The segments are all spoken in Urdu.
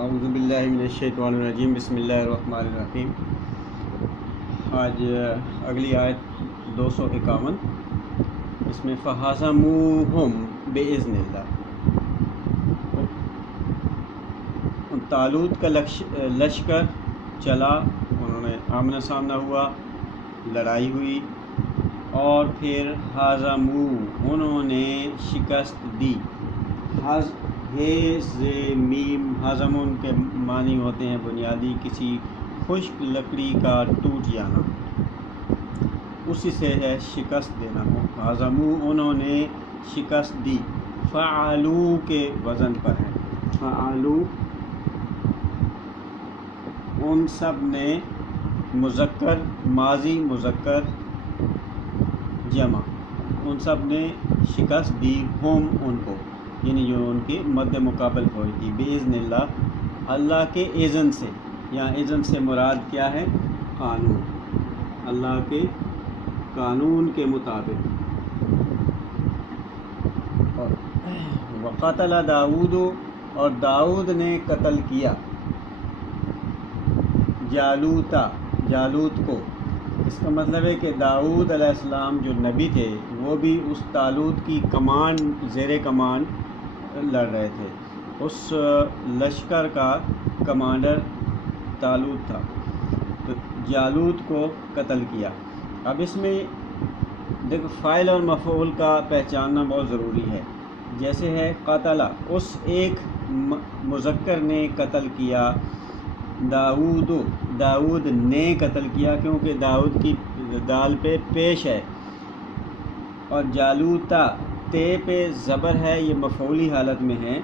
اعوذ باللہ من الشیطان الرجیم بسم اللہ الرحمن الرحیم۔ آج اگلی آیت 251، اس میں فَهَزَمُوهُمْ بِإِذْنِ اللہ، طالوت کا لشکر چلا، انہوں نے آمنا سامنا ہوا، لڑائی ہوئی، اور پھر ہَزَمُوا، انہوں نے شکست دی۔ میم ہضمون کے معنی ہوتے ہیں بنیادی کسی خشک لکڑی کا ٹوٹ جانا، اسی سے ہے شکست دینا۔ ہضموا، انہوں نے شکست دی۔ فعلوا کے وزن پر ہے، فعلوا، ان سب نے مذکر ماضی مذکر جمع، ان سب نے شکست دی، ہم ان کو، یعنی جو ان کی مد مقابل ہوئی تھی، بِإِذْنِ اللہ، اللہ کے اذن سے۔ یہاں اذن سے مراد کیا ہے؟ قانون، اللہ کے قانون کے مطابق۔ وَقَتَلَ داؤد، اور داؤد نے قتل کیا جالوت کو۔ اس کا مطلب ہے کہ داؤد علیہ السلام جو نبی تھے وہ بھی اس طالوت کی زیر کمان لڑ رہے تھے، اس لشکر کا کمانڈر طالوت تھا، تو جالوت کو قتل کیا۔ اب اس میں دیکھو فاعل اور مفعول کا پہچاننا بہت ضروری ہے۔ جیسے ہے قتل، اس ایک مذکر نے قتل کیا، داؤد نے قتل کیا، کیونکہ داؤد کی دال پہ پیش ہے، اور جالوتا تے پہ زبر ہے، یہ مفعولی حالت میں ہے۔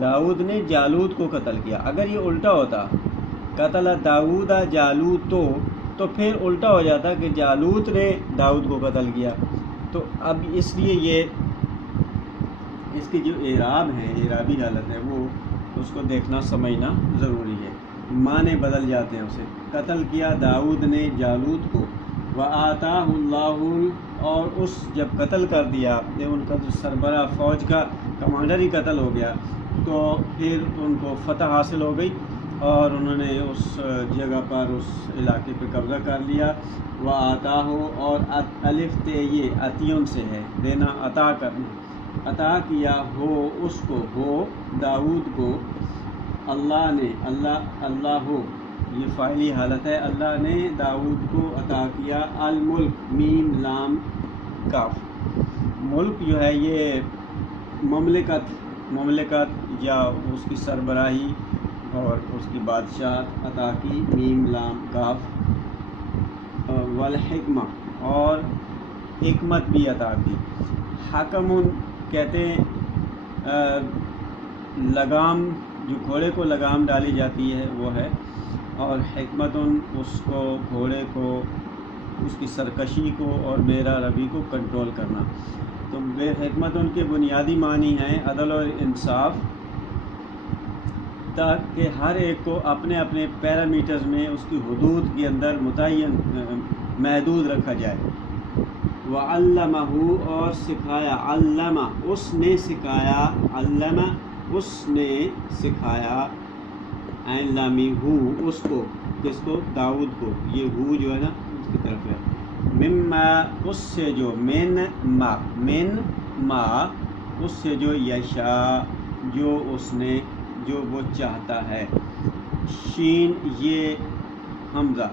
داؤد نے جالوت کو قتل کیا۔ اگر یہ الٹا ہوتا قتل داؤد جالوتو، تو پھر الٹا ہو جاتا کہ جالوت نے داؤد کو قتل کیا۔ تو اب اس لیے یہ اس کی جو اعراب ہے، اعرابی حالت ہے، وہ اس کو دیکھنا سمجھنا ضروری ہے۔ معنی بدل جاتے ہیں اسے۔ قتل کیا داؤد نے جالوت کو، وَآتَاهُ اللَّهُ، اور اس جب قتل کر دیا، ان کا جو سربراہ فوج کا کمانڈر ہی قتل ہو گیا، تو پھر ان کو فتح حاصل ہو گئی، اور انہوں نے اس جگہ پر اس علاقے پہ قبضہ کر لیا۔ وَآتَاهُ، اور الف تے یہ عطیوں سے ہے، دینا، عطا کرنا، عطا کیا ہو اس کو، ہو داؤد کو، اللہ نے، اللہ ہو، یہ فاعلی حالت ہے، اللہ نے داؤد کو عطا کیا الملک، میم لام کاف۔ ملک جو ہے یہ مملکت یا اس کی سربراہی اور اس کی بادشاہ عطا کی، میم لام کاف۔ والحکمہ، اور حکمت بھی عطا کی۔ حکم کہتے ہیں لگام، جو گھوڑے کو لگام ڈالی جاتی ہے وہ ہے، اور حکمت اس کو، گھوڑے کو، اس کی سرکشی کو اور بے روی کو کنٹرول کرنا۔ تو بے حکمت ان کے بنیادی معنی ہیں عدل اور انصاف، تاکہ ہر ایک کو اپنے اپنے پیرامیٹرز میں اس کی حدود کے اندر متعین محدود رکھا جائے۔ وَعَلَّمَهُ، اور سکھایا، علّمہ، اس نے سکھایا، علّمہ، اس نے سکھایا، عین لامی ہو، اس کو، کس کو؟ داؤد کو، یہ ہو جو ہے نا اس کی طرف ہے۔ مما، اس سے جو، من ما، اس سے جو، یشا، جو اس نے، جو وہ چاہتا ہے۔ شین یہ حمزہ،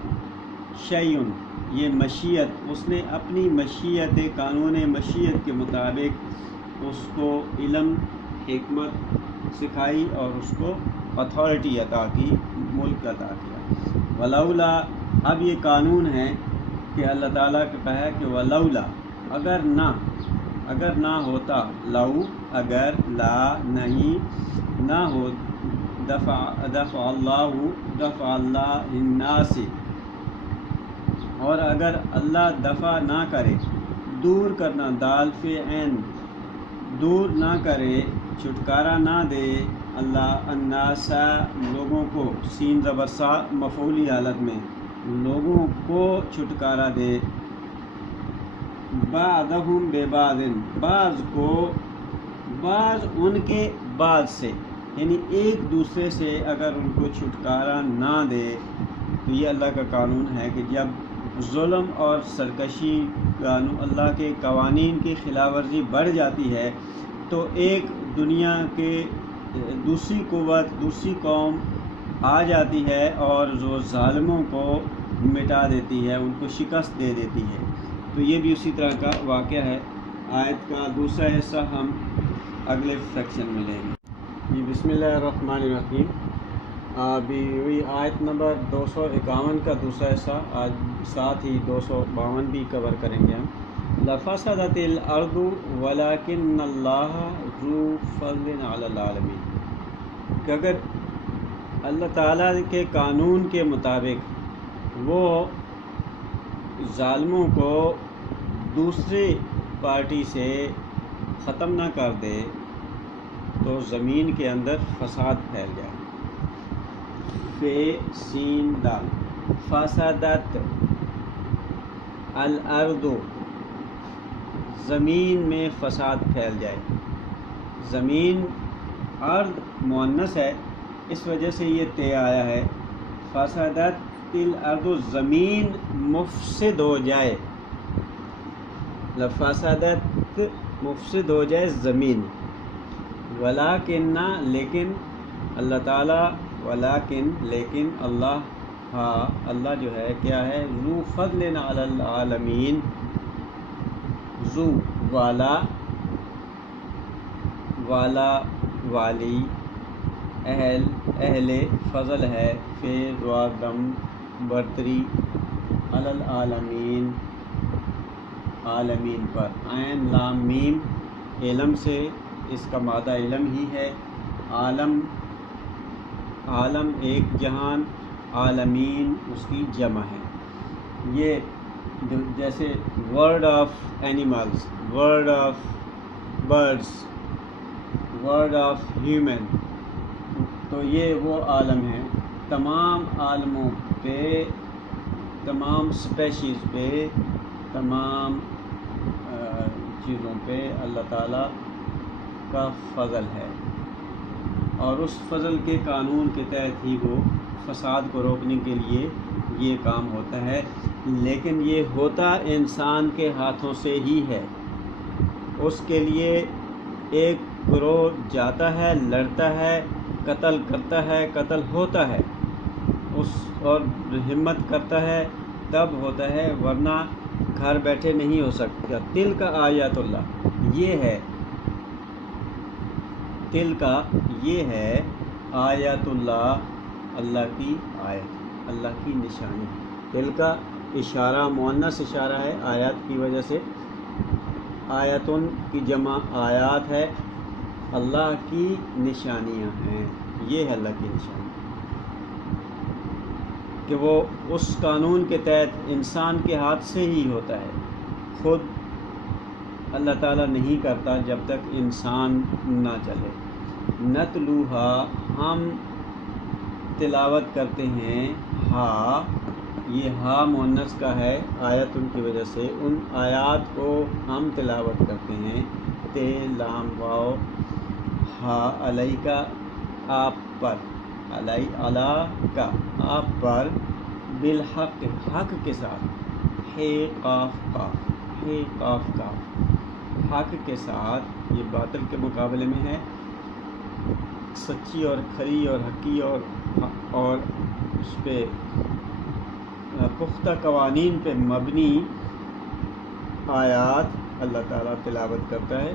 شیئن یہ مشیت، اس نے اپنی مشیت، قانون مشیت کے مطابق اس کو علم، حکمت سکھائی، اور اس کو اتھارٹی عطا کی، ملک عطا کیا۔ ولولا، اب یہ قانون ہے کہ اللہ تعالیٰ کا کہا ہے کہ ولولا، اگر نہ ہوتا، لو اگر، لا نہیں، نہ ہو، دفع اللہ الناس، اور اگر اللہ دفع نہ کرے، دور کرنا، دال فی عین، دور نہ کرے، چھٹکارا نہ دے اللہ، الناس، لوگوں کو، سین زبر سا مفعولی حالت میں، لوگوں کو چھٹکارا دے، بعضہم ببعض، بعض کو، بعض ان کے بعض سے، یعنی ایک دوسرے سے اگر ان کو چھٹکارا نہ دے تو یہ اللہ کا قانون ہے کہ جب ظلم اور سرکشی اللہ کے قوانین کی خلاف ورزی بڑھ جاتی ہے تو ایک دنیا کے دوسری قوت دوسری قوم آ جاتی ہے اور جو ظالموں کو مٹا دیتی ہے ان کو شکست دے دیتی ہے. تو یہ بھی اسی طرح کا واقعہ ہے. آیت کا دوسرا حصہ ہم اگلے سیکشن میں لیں گے. جی بسم اللہ الرحمن الرحیم. ابھی آیت نمبر 251 کا دوسرا حصہ، آج ساتھ ہی 252 بھی کور کریں گے ہم. لفسدت الارض ولکن اللہ ذو فضل علی العالمین، کہ اگر اللہ تعالیٰ کے قانون کے مطابق وہ ظالموں کو دوسری پارٹی سے ختم نہ کر دے تو زمین کے اندر فساد پھیل جائے. فے سین دال فسادت الارض، زمین میں فساد پھیل جائے. زمین ارض مؤنث ہے، اس وجہ سے یہ تے آیا ہے. فسادت الارض، زمین مفسد ہو جائے. فسادت مفسد ہو جائے زمین. ولیکن، لیکن اللہ تعالیٰ، ولیکن لیکن اللہ، ہاں اللہ جو ہے کیا ہے، ذو فضل علی العالمین، ذو والا، والا والی، اہل فضل ہے، فیض و دم برتری، علی العالمین، عالمین پر. عین لام میم، علم سے، اس کا مادہ علم ہی ہے. عالم، عالم ایک جہان، عالمین اس کی جمع ہے. یہ جیسے word of animals, word of birds, word of human, تو یہ وہ عالم ہیں. تمام عالموں پہ، تمام اسپیشیز پہ، تمام چیزوں پہ اللہ تعالیٰ کا فضل ہے، اور اس فضل کے قانون کے تحت ہی وہ فساد کو روکنے کے لیے یہ کام ہوتا ہے. لیکن یہ ہوتا انسان کے ہاتھوں سے ہی ہے. اس کے لیے ایک گروہ جاتا ہے، لڑتا ہے، قتل کرتا ہے، قتل ہوتا ہے، اس اور ہمت کرتا ہے تب ہوتا ہے، ورنہ گھر بیٹھے نہیں ہو سکتا. تل کا آیات اللہ، یہ ہے تل کا، یہ ہے آیات اللہ، اللہ کی آیت، اللہ کی نشانی. تل کا اشارہ مؤنث اشارہ ہے آیات کی وجہ سے. آیتن کی جمع آیات ہے. اللہ کی نشانیاں ہیں، یہ ہے اللہ کی نشانی، کہ وہ اس قانون کے تحت انسان کے ہاتھ سے ہی ہوتا ہے. خود اللہ تعالیٰ نہیں کرتا جب تک انسان نہ چلے. نتلوہا، ہم تلاوت کرتے ہیں. ہا، یہ ہا مؤنث کا ہے آیت ان کی وجہ سے. ان آیات کو ہم تلاوت کرتے ہیں. تے لام واو ہا، علیکا، آپ پر، علی، علا کا، آپ پر، بالحق، حق کے ساتھ. ہے قاف قاف، ہے قاف قاف، حق کے ساتھ. یہ باطل کے مقابلے میں ہے. سچی اور کھری اور حقی اور اس پہ پختہ قوانین پہ مبنی آیات اللہ تعالیٰ تلاوت کرتا ہے.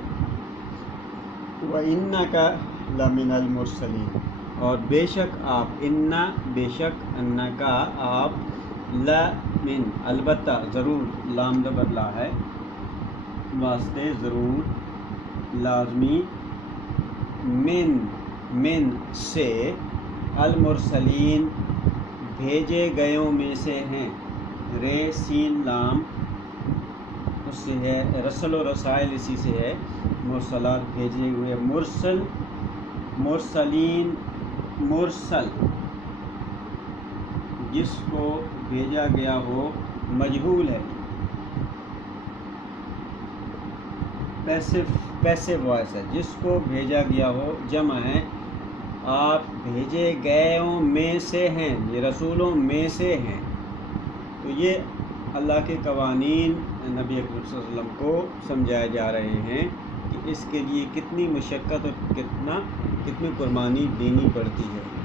وَإِنَّكَ لَمِنَ الْمُرْسَلِينَ، اور بے شک آپ، اِنَّا بے شک، اَنَّكَ آپ، لَمِن البتہ، ضرور، لام زبر لا ہے، واسطے ضرور لازمی، من سے، المرسلین بھیجے گئوں میں سے ہیں. رے سین لام اس سے ہے. رسل و رسائل اسی سے ہے. مرسلات بھیجے ہوئے. مرسل، مرسلین، مرسل جس کو بھیجا گیا ہو، مجہول ہے. پیسو وائس ہے، جس کو بھیجا گیا ہو، جمع ہے. آپ بھیجے گئےوں میں سے ہیں، یہ رسولوں میں سے ہیں۔ تو یہ اللہ کے قوانین نبی اکرم صلی اللہ علیہ وسلم کو سمجھائے جا رہے ہیں کہ اس کے لیے کتنی مشقت اور کتنی قربانی دینی پڑتی ہے۔